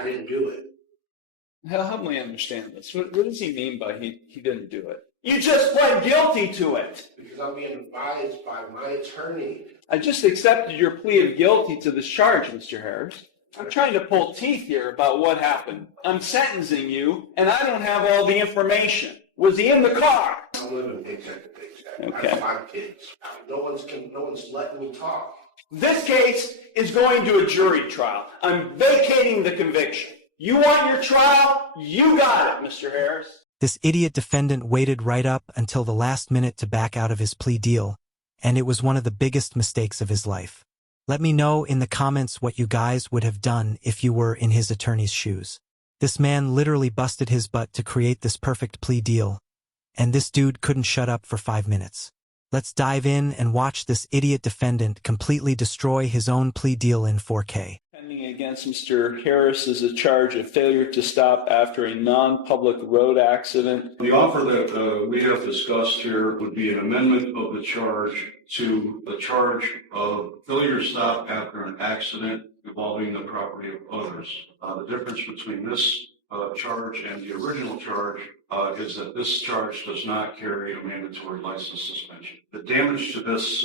I didn't do it. Help me understand this. What does he mean by he didn't do it? You just pled guilty to it. Because I'm being advised by my attorney. I just accepted your plea of guilty to this charge, Mr. Harris. I'm trying to pull teeth here about what happened. I'm sentencing you, and I don't have all the information. Was he in the car? I'm living paycheck to paycheck. Okay. I have 5 kids. No one's letting me talk. This case is going to a jury trial. I'm vacating the conviction. You want your trial? You got it, Mr. Harris. This idiot defendant waited right up until the last minute to back out of his plea deal, and it was one of the biggest mistakes of his life. Let me know in the comments what you guys would have done if you were in his attorney's shoes. This man literally busted his butt to create this perfect plea deal, and this dude couldn't shut up for 5 minutes. Let's dive in and watch this idiot defendant completely destroy his own plea deal in 4K. Pending against Mr. Harris is a charge of failure to stop after a non-public road accident. The offer that we have discussed here would be an amendment of the charge to the charge of failure to stop after an accident involving the property of others. The difference between this charge and the original charge is that this charge does not carry a mandatory license suspension. The damage to this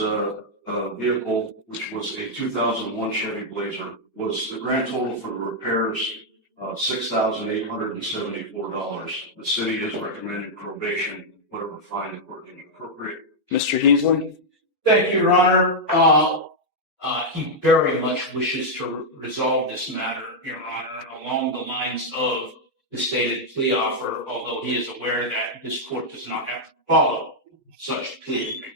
vehicle, which was a 2001 Chevy Blazer, was the grand total for the repairs $6,874. The city is recommending probation, whatever fine the court deems appropriate. Mr. Heasley? Thank you, Your Honor. He very much wishes to resolve this matter, Your Honor, along the lines of the stated plea offer, although he is aware that this court does not have to follow such plea agreement.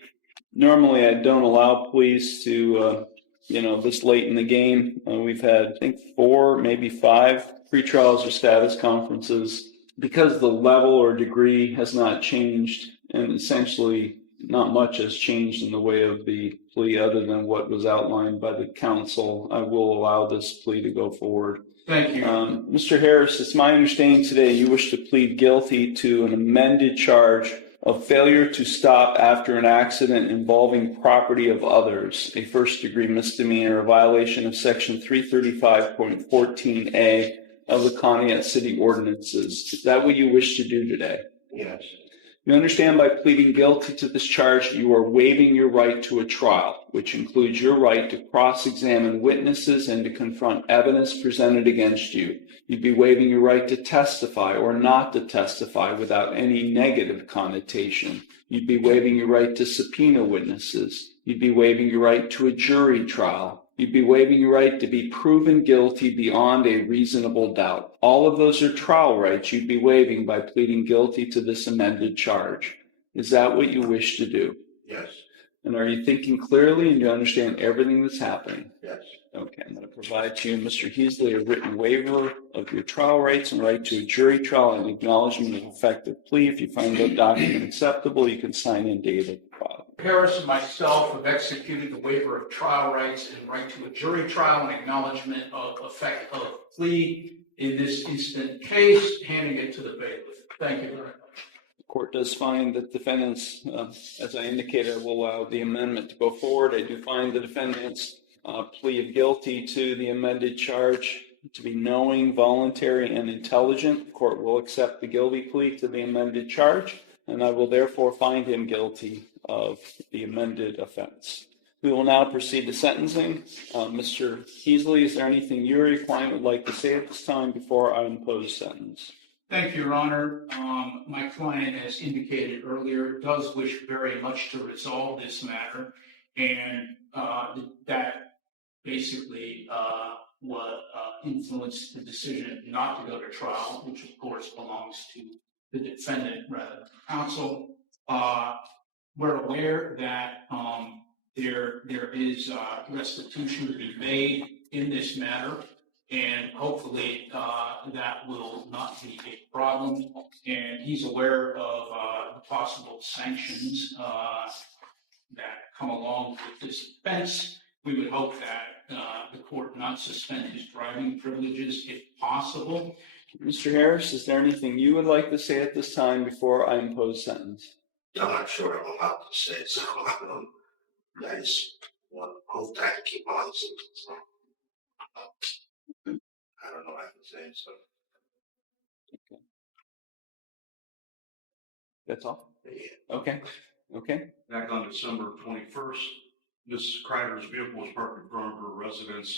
Normally, I don't allow pleas to, this late in the game. We've had, I think, 4, maybe 5 pretrials or status conferences. Because the level or degree has not changed, and essentially not much has changed in the way of the plea other than what was outlined by the counsel, I will allow this plea to go forward. Thank you. Mr. Harris, it's my understanding today you wish to plead guilty to an amended charge of failure to stop after an accident involving property of others, a first-degree misdemeanor, a violation of Section 335.14a of the Conneaut City Ordinances. Is that what you wish to do today? Yes. You understand by pleading guilty to this charge, you are waiving your right to a trial, which includes your right to cross-examine witnesses and to confront evidence presented against you. You'd be waiving your right to testify or not to testify without any negative connotation. You'd be waiving your right to subpoena witnesses. You'd be waiving your right to a jury trial. You'd be waiving your right to be proven guilty beyond a reasonable doubt. All of those are trial rights you'd be waiving by pleading guilty to this amended charge. Is that what you wish to do? Yes. And are you thinking clearly and do you understand everything that's happening? Yes. Okay, I'm going to provide to you, Mr. Heasley, a written waiver of your trial rights and right to a jury trial and acknowledgement of effective plea. If you find that document acceptable, you can sign and date it. Harris and myself have executed the waiver of trial rights and right to a jury trial and acknowledgement of effect of plea in this instant case, handing it to the bailiff. Thank you very much. The court does find that defendants, as I indicated, will allow the amendment to go forward. I do find the defendant's plea of guilty to the amended charge to be knowing, voluntary, and intelligent. The court will accept the guilty plea to the amended charge, and I will therefore find him guilty of the amended offense. We will now proceed to sentencing. Mr. Heasley, is there anything you or your client would like to say at this time before I impose sentence? Thank you, Your Honor. My client, as indicated earlier, does wish very much to resolve this matter, and that basically what influenced the decision not to go to trial, which of course belongs to the defendant rather than counsel. We're aware that there is restitution to be made in this matter, and hopefully that will not be a problem. And he's aware of the possible sanctions that come along with this offense. We would hope that the court not suspend his driving privileges if possible. Mr. Harris, is there anything you would like to say at this time before I impose sentence? I'm not sure I'm allowed to say so. I just hope that I keep on. I don't know what I can say, so. That's all? Yeah. Okay. Okay. Back on December 21st, Ms. Kreider's vehicle was parked in front of her residence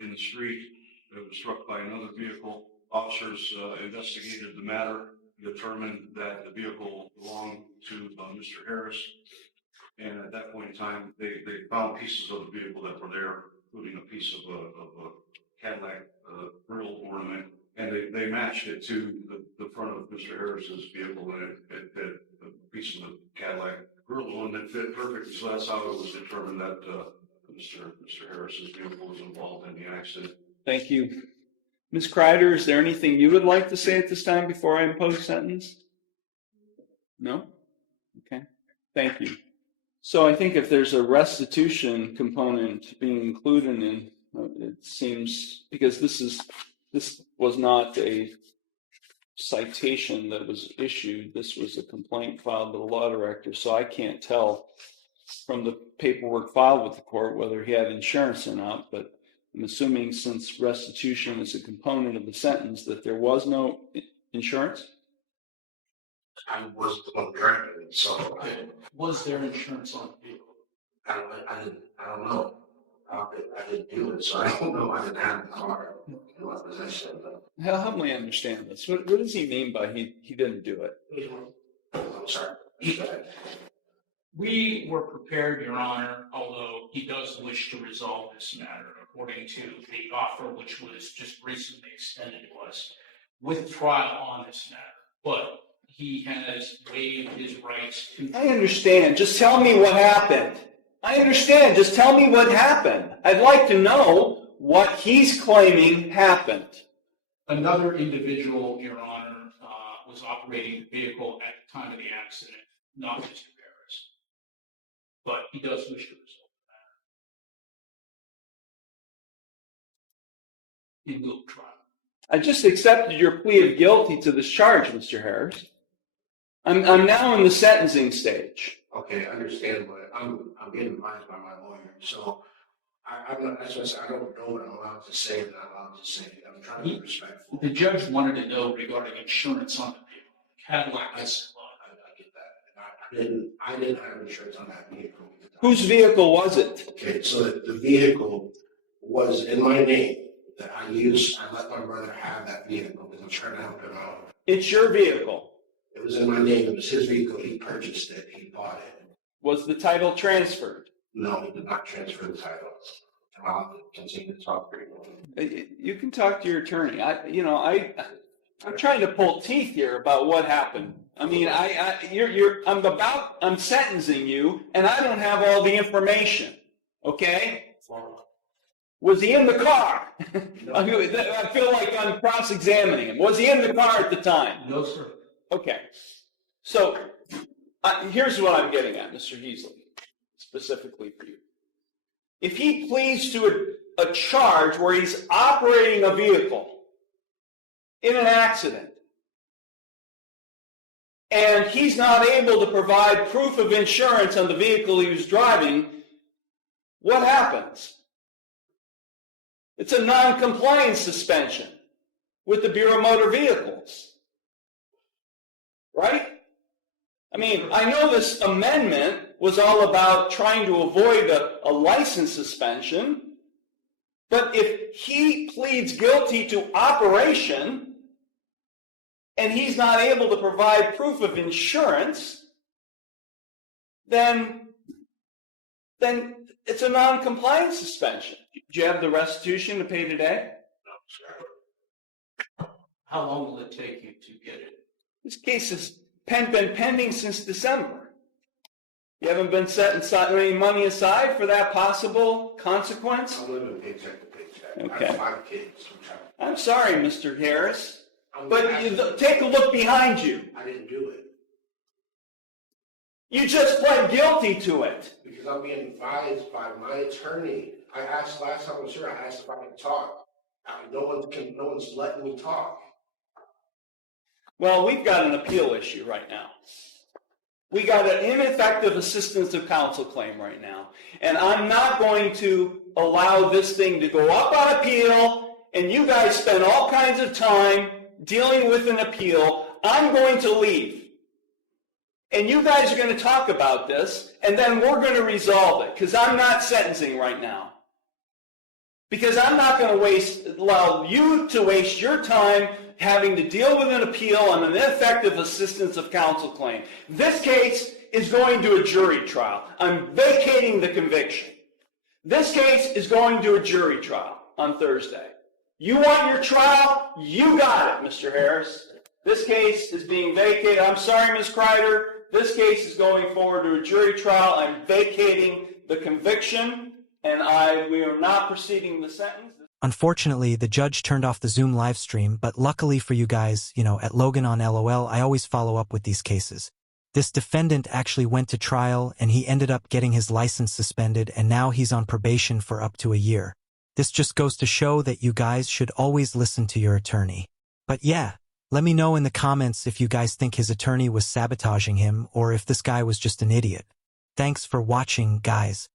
in the street. It was struck by another vehicle. Officers investigated the matter, determined that the vehicle belonged to Mr. Harris. And at that point in time, they found pieces of the vehicle that were there, including a piece of a Cadillac grill ornament. And they matched it to the front of Mr. Harris's vehicle, and it fit the piece of the Cadillac grill ornament fit perfectly. So that's how it was determined that Mr. Harris's vehicle was involved in the accident. Thank you. Ms. Kreider, is there anything you would like to say at this time before I impose sentence? No? Okay. Thank you. So I think if there's a restitution component being included in, it seems, because this was not a citation that was issued. This was a complaint filed with the law director. So I can't tell from the paperwork filed with the court whether he had insurance or not, but I'm assuming since restitution is a component of the sentence that there was no insurance? I was the one driving it, so Was there insurance on the vehicle? I don't know. I didn't do it, so I don't know. I didn't have the car in my possession. Help me understand this. What does he mean by he didn't do it? I'm sorry. We were prepared, Your Honor, although he does wish to resolve this matter according to the offer which was just recently extended to us with trial on this matter. But he has waived his rights to... I understand. Just tell me what happened. I understand. Just tell me what happened. I'd like to know what he's claiming happened. Another individual, Your Honor, was operating the vehicle at the time of the accident, not Mr. Harris. But he does wish to resolve the matter in lieu of trial. I just accepted your plea of guilty to this charge, Mr. Harris. I'm now in the sentencing stage. Okay, I understand, but I'm getting advised by my lawyer, so I'm not. That's what I said. I don't know what I'm allowed to say and not allowed to say. I'm trying to be respectful. The judge wanted to know regarding insurance on the vehicle. Cadillac I is get that. And I didn't have insurance on that vehicle. Whose vehicle was it? Okay, so the vehicle was in my name that I used. I let my brother have that vehicle because I'm trying to help him out. It's your vehicle. It was in my name. It was his vehicle. He purchased it. He bought it. Was the title transferred? No, he did not transfer the title. I'll continue to talk for you. You can talk to your attorney. I'm trying to pull teeth here about what happened. I mean, I'm sentencing you, and I don't have all the information. Okay? Was he in the car? I feel like I'm cross-examining him. Was he in the car at the time? No, sir. Okay. So here's what I'm getting at, Mr. Heasley, specifically for you. If he pleads to a charge where he's operating a vehicle in an accident, and he's not able to provide proof of insurance on the vehicle he was driving, what happens? It's a non-compliance suspension with the Bureau of Motor Vehicles. Right? I mean, I know this amendment was all about trying to avoid a license suspension, but if he pleads guilty to operation and he's not able to provide proof of insurance, then it's a non-compliance suspension. Do you have the restitution to pay today? No, sir. How long will it take you to get it? This case has been pending since December. You haven't been setting any money aside for that possible consequence? I'm living paycheck to paycheck. Okay. I have 5 kids. I'm sorry, Mr. Harris, but take a look behind you. I didn't do it. You just pled guilty to it. Because I'm being advised by my attorney. I asked last time I was here, I asked if I could talk. No one's letting me talk. Well, we've got an appeal issue right now. We got an ineffective assistance of counsel claim right now. And I'm not going to allow this thing to go up on appeal and you guys spend all kinds of time dealing with an appeal, I'm going to leave. And you guys are going to talk about this, and then we're going to resolve it, because I'm not sentencing right now. Because I'm not going to allow you to waste your time having to deal with an appeal on an ineffective assistance of counsel claim. This case is going to a jury trial. I'm vacating the conviction. This case is going to a jury trial on Thursday. You want your trial? You got it, Mr. Harris. This case is being vacated. I'm sorry, Ms. Kreider. This case is going forward to a jury trial. I'm vacating the conviction, and we are not proceeding the sentence. Unfortunately, the judge turned off the Zoom live stream, but luckily for you guys, at Logan on LOL, I always follow up with these cases. This defendant actually went to trial, and he ended up getting his license suspended, and now he's on probation for up to a year. This just goes to show that you guys should always listen to your attorney. But yeah, let me know in the comments if you guys think his attorney was sabotaging him, or if this guy was just an idiot. Thanks for watching, guys.